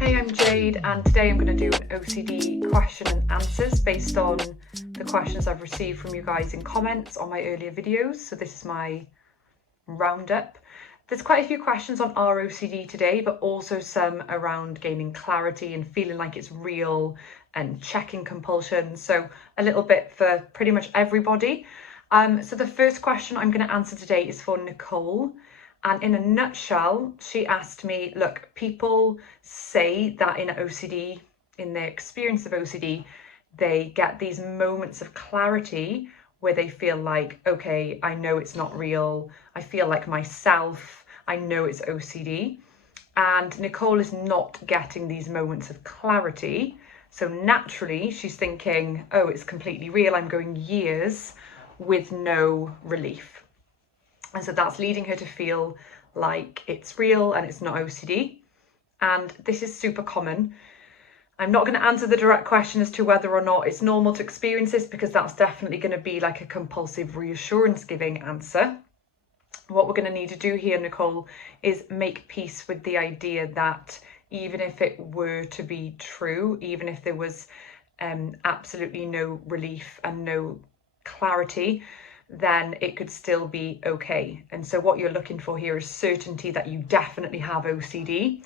Hey, I'm Jade, and today I'm going to do an OCD question and answers based on the questions I've received from you guys in comments on my earlier videos. So this is my roundup. There's quite a few questions on our OCD today, but also some around gaining clarity and feeling like it's real and checking compulsions. So a little bit for pretty much everybody. So the first question I'm going to answer today is for Nicole. And in a nutshell, she asked me, look, people say that in OCD, in their experience of OCD, they get these moments of clarity where they feel like, okay, I know it's not real. I feel like myself. I know it's OCD. And Nicole is not getting these moments of clarity. So naturally, she's thinking, oh, it's completely real. I'm going years with no relief. And so that's leading her to feel like it's real and it's not OCD. And this is super common. I'm not going to answer the direct question as to whether or not it's normal to experience this, because that's definitely going to be like a compulsive reassurance giving answer. What we're going to need to do here, Nicole, is make peace with the idea that even if it were to be true, even if there was absolutely no relief and no clarity, then it could still be okay. And so what you're looking for here is certainty that you definitely have OCD.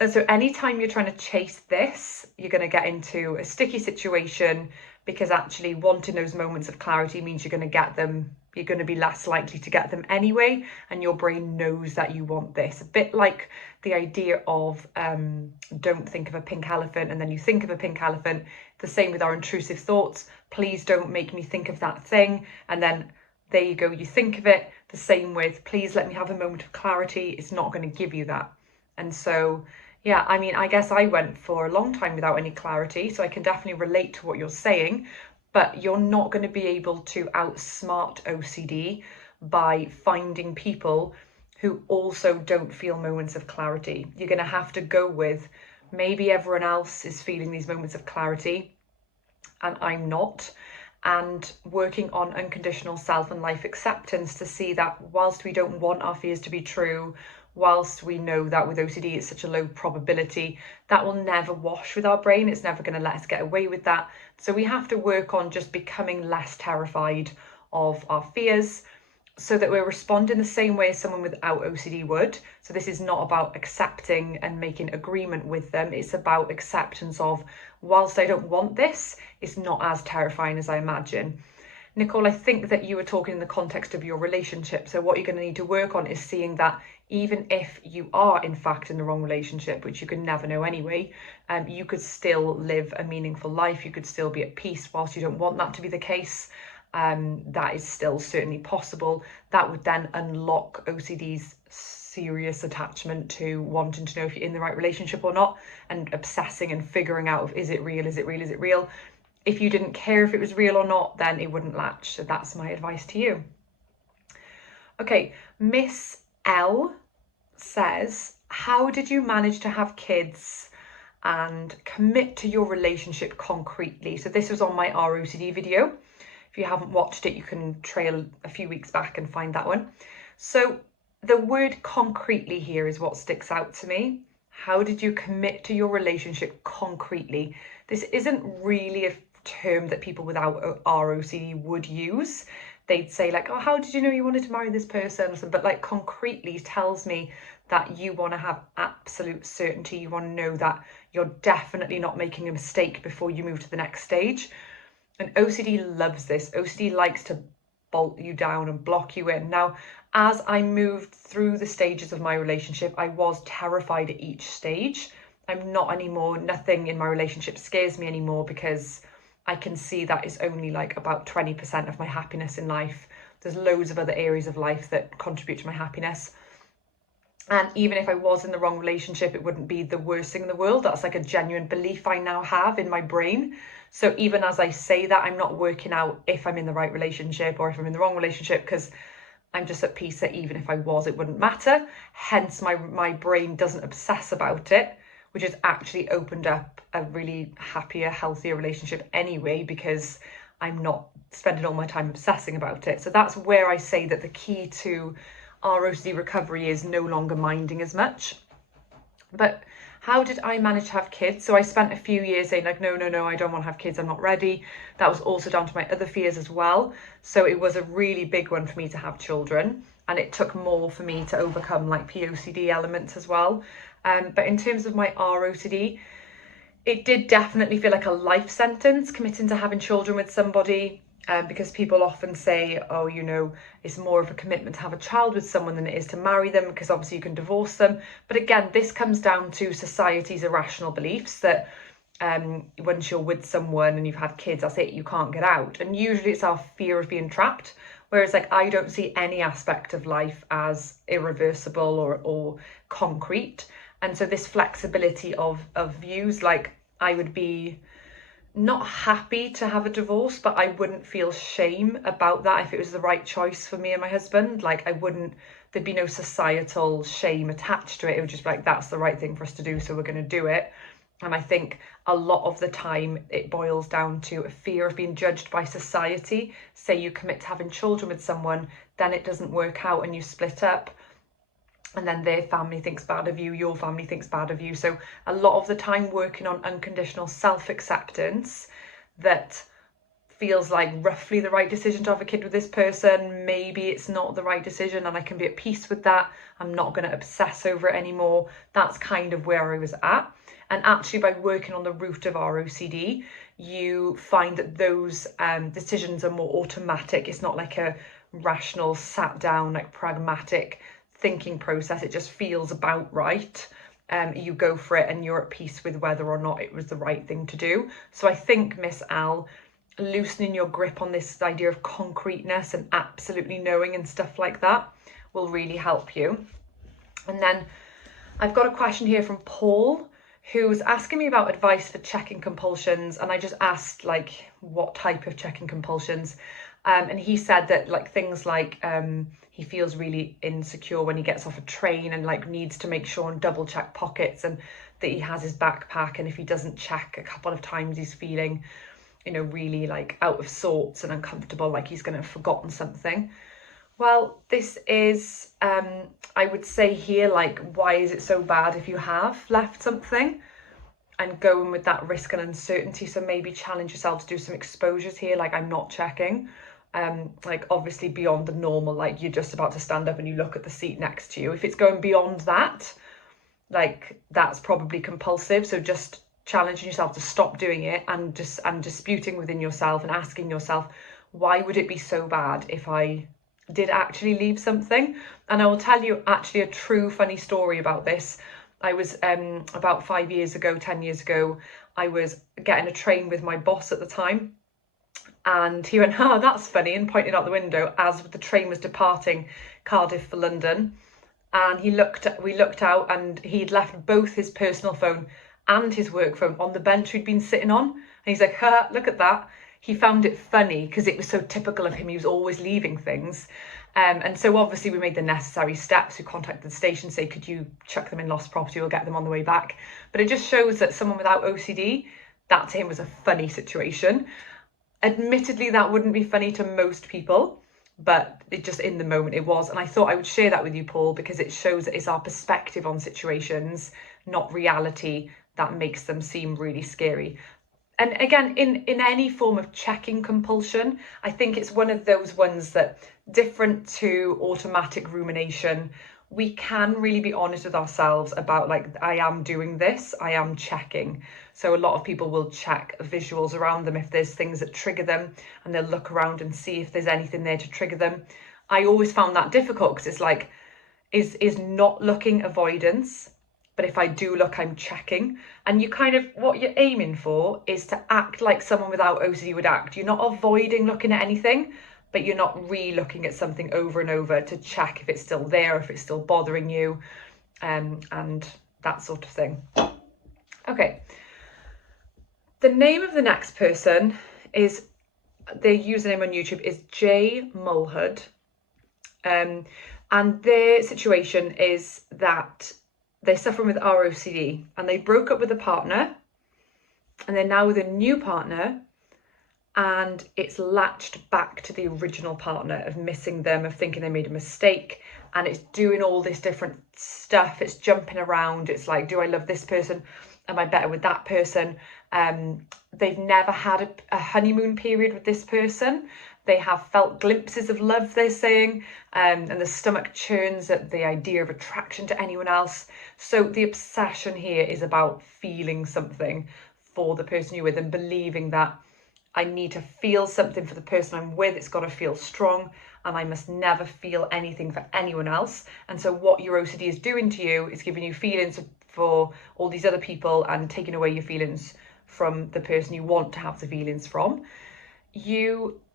And so anytime you're trying to chase this, you're going to get into a sticky situation, because actually wanting those moments of clarity means you're going to get them. You're going to be less likely to get them anyway, and your brain knows that you want this. A bit like the idea of don't think of a pink elephant and then you think of a pink elephant. The same with our intrusive thoughts. Please don't make me think of that thing, and then there you go, you think of it. The same with please let me have a moment of clarity. It's not going to give you that. And so yeah, I mean, I guess I went for a long time without any clarity, so I can definitely relate to what you're saying. But you're not going to be able to outsmart OCD by finding people who also don't feel moments of clarity. You're going to have to go with, maybe everyone else is feeling these moments of clarity and I'm not, and working on unconditional self and life acceptance to see that whilst we don't want our fears to be true, whilst we know that with OCD it's such a low probability, that will never wash with our brain. It's never going to let us get away with that. So we have to work on just becoming less terrified of our fears, so that we're responding the same way as someone without OCD would. So this is not about accepting and making agreement with them. It's about acceptance of, whilst I don't want this, it's not as terrifying as I imagine. Nicole, I think that you were talking in the context of your relationship. So what you're going to need to work on is seeing that even if you are in fact in the wrong relationship, which you can never know anyway, you could still live a meaningful life. You could still be at peace whilst you don't want that to be the case. That is still certainly possible. That would then unlock OCD's serious attachment to wanting to know if you're in the right relationship or not, and obsessing and figuring out, is it real, is it real, is it real? If you didn't care if it was real or not, then it wouldn't latch. So that's my advice to you. Okay, Miss L says, how did you manage to have kids and commit to your relationship concretely? So this was on my ROCD video. If you haven't watched it, you can trail a few weeks back and find that one. So the word concretely here is what sticks out to me. How did you commit to your relationship concretely? This isn't really a term that people without ROCD would use. They'd say like, oh, how did you know you wanted to marry this person or something? But like concretely tells me that you want to have absolute certainty. You want to know that you're definitely not making a mistake before you move to the next stage. And OCD loves this. OCD likes to bolt you down and block you in. Now, as I moved through the stages of my relationship, I was terrified at each stage. I'm not anymore. Nothing in my relationship scares me anymore, because I can see that is only like about 20% of my happiness in life. There's loads of other areas of life that contribute to my happiness. And even if I was in the wrong relationship, it wouldn't be the worst thing in the world. That's like a genuine belief I now have in my brain. So even as I say that, I'm not working out if I'm in the right relationship or if I'm in the wrong relationship, because I'm just at peace that even if I was, it wouldn't matter. Hence, my brain doesn't obsess about it, which has actually opened up a really happier, healthier relationship anyway, because I'm not spending all my time obsessing about it. So that's where I say that the key to our OCD recovery is no longer minding as much. But how did I manage to have kids? So I spent a few years saying like, no, I don't want to have kids, I'm not ready. That was also down to my other fears as well. So it was a really big one for me to have children, and it took more for me to overcome like POCD elements as well. But in terms of my ROCD, it did definitely feel like a life sentence committing to having children with somebody, because people often say, oh, it's more of a commitment to have a child with someone than it is to marry them, because obviously you can divorce them. But again, this comes down to society's irrational beliefs that once you're with someone and you've had kids, that's it, you can't get out. And usually it's our fear of being trapped. Whereas like I don't see any aspect of life as irreversible or concrete. And so this flexibility of views, like I would be not happy to have a divorce, but I wouldn't feel shame about that if it was the right choice for me and my husband. Like there'd be no societal shame attached to it. It would just be like, that's the right thing for us to do, so we're going to do it. And I think a lot of the time it boils down to a fear of being judged by society. Say you commit to having children with someone, then it doesn't work out and you split up, and then their family thinks bad of you, your family thinks bad of you. So a lot of the time working on unconditional self-acceptance that feels like roughly the right decision to have a kid with this person, maybe it's not the right decision and I can be at peace with that, I'm not going to obsess over it anymore. That's kind of where I was at. And actually by working on the root of ROCD, you find that those decisions are more automatic. It's not like a rational, sat down, like pragmatic thinking process. It just feels about right. You go for it and you're at peace with whether or not it was the right thing to do. So I think, Miss Al, loosening your grip on this idea of concreteness and absolutely knowing and stuff like that will really help you. And then I've got a question here from Paul, who was asking me about advice for checking compulsions, and I just asked like what type of checking compulsions, and he said that like things like he feels really insecure when he gets off a train and like needs to make sure and double check pockets and that he has his backpack, and if he doesn't check a couple of times he's feeling really like out of sorts and uncomfortable, like he's going to have forgotten something. Well, this is, I would say here, like, why is it so bad if you have left something? And going with that risk and uncertainty. So maybe challenge yourself to do some exposures here, like I'm not checking. Like obviously beyond the normal, like you're just about to stand up and you look at the seat next to you. If it's going beyond that, like that's probably compulsive. So just challenging yourself to stop doing it and disputing within yourself and asking yourself, why would it be so bad if I did actually leave something? And I will tell you actually a true funny story about this. I was about 10 years ago, I was getting a train with my boss at the time, and he went, oh, that's funny, and pointed out the window as the train was departing Cardiff for London. And we looked out, and he'd left both his personal phone and his work phone on the bench we'd been sitting on. And he's like, look at that. He found it funny because it was so typical of him. He was always leaving things. And so obviously we made the necessary steps. We contacted the station, say, could you chuck them in lost property? We'll get them on the way back. But it just shows that someone without OCD, that to him was a funny situation. Admittedly, that wouldn't be funny to most people, but it just in the moment it was. And I thought I would share that with you, Paul, because it shows that it's our perspective on situations, not reality, that makes them seem really scary. And again, in any form of checking compulsion, I think it's one of those ones that, different to automatic rumination, we can really be honest with ourselves about, like, I am doing this, I am checking. So a lot of people will check visuals around them if there's things that trigger them, and they'll look around and see if there's anything there to trigger them. I always found that difficult because it's like, is not looking avoidance? But if I do look, I'm checking. And you kind of, what you're aiming for is to act like someone without OCD would act. You're not avoiding looking at anything, but you're not re-looking at something over and over to check if it's still there, if it's still bothering you, and that sort of thing. Okay. The name of the next person is, their username on YouTube is J Mulhood. And their situation is that they're suffering with ROCD and they broke up with a partner and they're now with a new partner, and it's latched back to the original partner, of missing them, of thinking they made a mistake, and it's doing all this different stuff. It's jumping around. It's like, do I love this person? Am I better with that person? They've never had a honeymoon period with this person. They have felt glimpses of love, they're saying, and the stomach churns at the idea of attraction to anyone else. So the obsession here is about feeling something for the person you're with, and believing that I need to feel something for the person I'm with. It's got to feel strong, and I must never feel anything for anyone else. And so what your OCD is doing to you is giving you feelings for all these other people and taking away your feelings from the person you want to have the feelings from.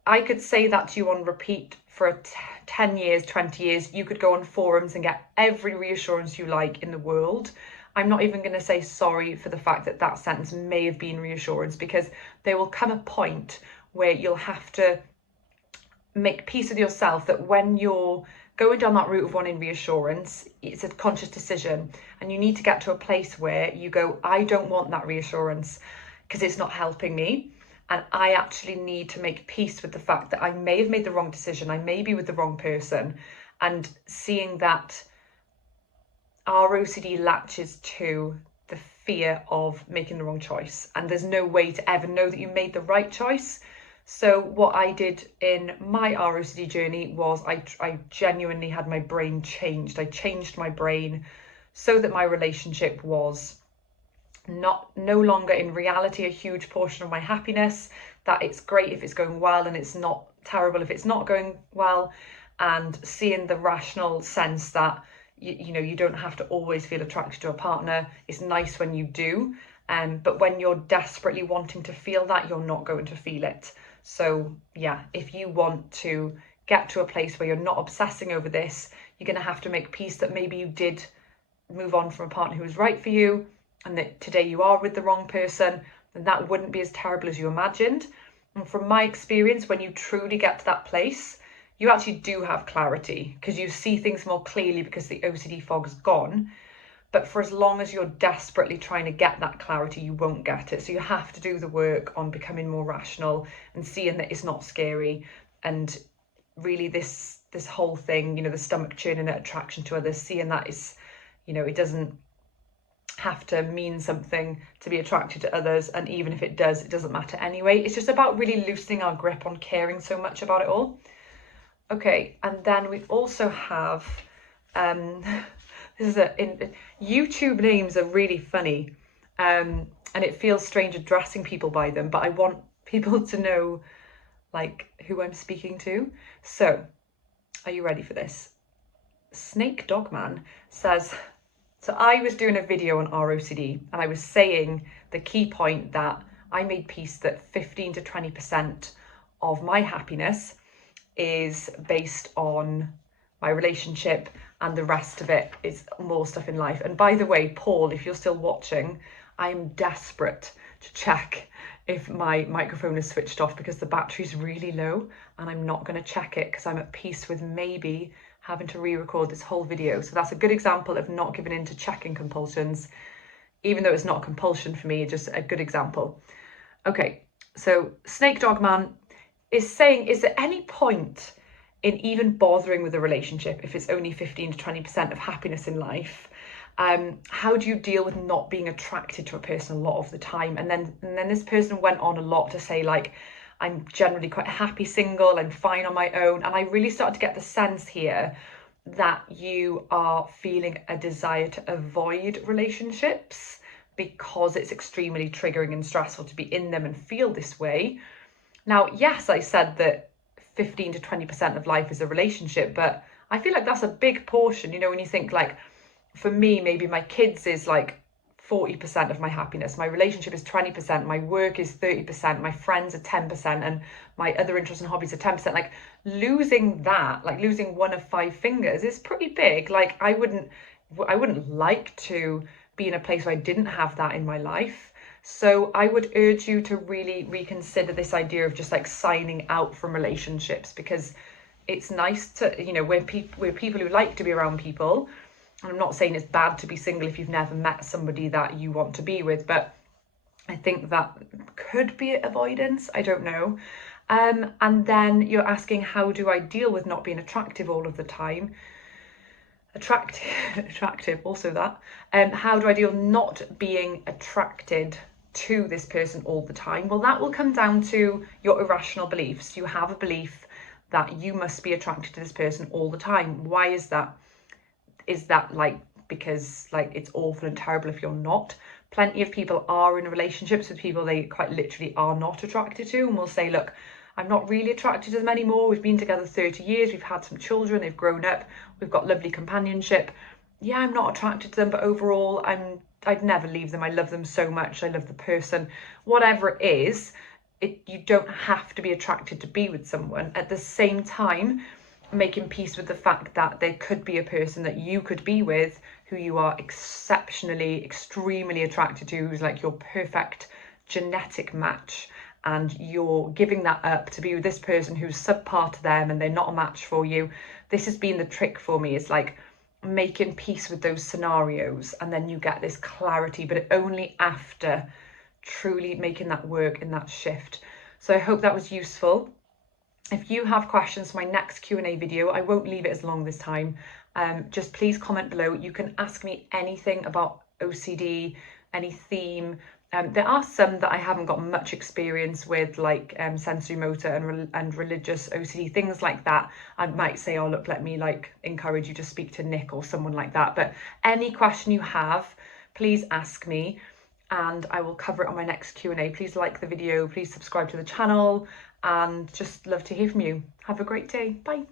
I could say that to you on repeat for 10 years, 20 years. You could go on forums and get every reassurance you like in the world. I'm not even going to say sorry for the fact that that sentence may have been reassurance, because there will come a point where you'll have to make peace with yourself that when you're going down that route of wanting reassurance, it's a conscious decision, and you need to get to a place where you go, I don't want that reassurance because it's not helping me. And I actually need to make peace with the fact that I may have made the wrong decision. I may be with the wrong person. And seeing that our OCD latches to the fear of making the wrong choice. And there's no way to ever know that you made the right choice. So what I did in my ROCD journey was I genuinely had my brain changed. I changed my brain so that my relationship was no longer in reality a huge portion of my happiness, that it's great if it's going well and it's not terrible if it's not going well, and seeing the rational sense that you don't have to always feel attracted to a partner. It's nice when you do, but when you're desperately wanting to feel that, you're not going to feel it. So yeah, if you want to get to a place where you're not obsessing over this, you're going to have to make peace that maybe you did move on from a partner who was right for you, and that today you are with the wrong person, then that wouldn't be as terrible as you imagined. And from my experience, when you truly get to that place, you actually do have clarity, because you see things more clearly because the OCD fog's gone. But for as long as you're desperately trying to get that clarity, you won't get it. So you have to do the work on becoming more rational and seeing that it's not scary. And really this whole thing, the stomach churning at attraction to others, seeing that is, it doesn't have to mean something to be attracted to others, and even if it does, it doesn't matter anyway. It's just about really loosening our grip on caring so much about it all. Okay, and then we also have YouTube names are really funny, and it feels strange addressing people by them, but I want people to know like who I'm speaking to. So are you ready for this? Snake Dogman says, so I was doing a video on ROCD, and I was saying the key point that I made peace that 15 to 20% of my happiness is based on my relationship, and the rest of it is more stuff in life. And by the way, Paul, if you're still watching, I'm desperate to check if my microphone is switched off, because the battery's really low, and I'm not going to check it because I'm at peace with maybe having to re-record this whole video. So that's a good example of not giving in to checking compulsions, even though it's not a compulsion for me, just a good example. Okay, so Snake Dogman is saying, is there any point in even bothering with a relationship if it's only 15 to 20% of happiness in life? How do you deal with not being attracted to a person a lot of the time? And then this person went on a lot to say, like, I'm generally quite happy single, I'm fine on my own. And I really started to get the sense here that you are feeling a desire to avoid relationships because it's extremely triggering and stressful to be in them and feel this way. Now, yes, I said that 15 to 20% of life is a relationship, but I feel like that's a big portion. When you think, like, for me, maybe my kids is like 40% of my happiness, my relationship is 20%, my work is 30%, my friends are 10%, and my other interests and hobbies are 10%. Like, losing that, like losing one of 5 fingers, is pretty big. Like, I wouldn't like to be in a place where I didn't have that in my life. So I would urge you to really reconsider this idea of just like signing out from relationships, because it's nice to, we're people who like to be around people. And I'm not saying it's bad to be single if you've never met somebody that you want to be with, but I think that could be avoidance, I don't know. And then you're asking, how do I deal with not being attractive all of the time? Attractive, also that. How do I deal not being attracted to this person all the time? Well, that will come down to your irrational beliefs. You have a belief that you must be attracted to this person all the time. Why is that? Is that like because like it's awful and terrible if you're not? Plenty of people are in relationships with people they quite literally are not attracted to, and will say, look, I'm not really attracted to them anymore. We've been together 30 years, we've had some children, they've grown up, we've got lovely companionship. Yeah, I'm not attracted to them, but overall I'd never leave them. I love them so much. I love the person. Whatever it is, you don't have to be attracted to be with someone. At the same time, making peace with the fact that there could be a person that you could be with who you are exceptionally, extremely attracted to, who's like your perfect genetic match, and you're giving that up to be with this person who's subpar to them and they're not a match for you. This has been the trick for me. It's like making peace with those scenarios, and then you get this clarity, but only after truly making that work in that shift. So I hope that was useful. If you have questions for my next Q&A video, I won't leave it as long this time. Just please comment below. You can ask me anything about OCD, any theme. There are some that I haven't got much experience with, like sensory motor and religious OCD, things like that. I might say, oh look, let me like encourage you to speak to Nick or someone like that. But any question you have, please ask me, and I will cover it on my next Q&A. Please like the video, please subscribe to the channel, and just love to hear from you. Have a great day. Bye.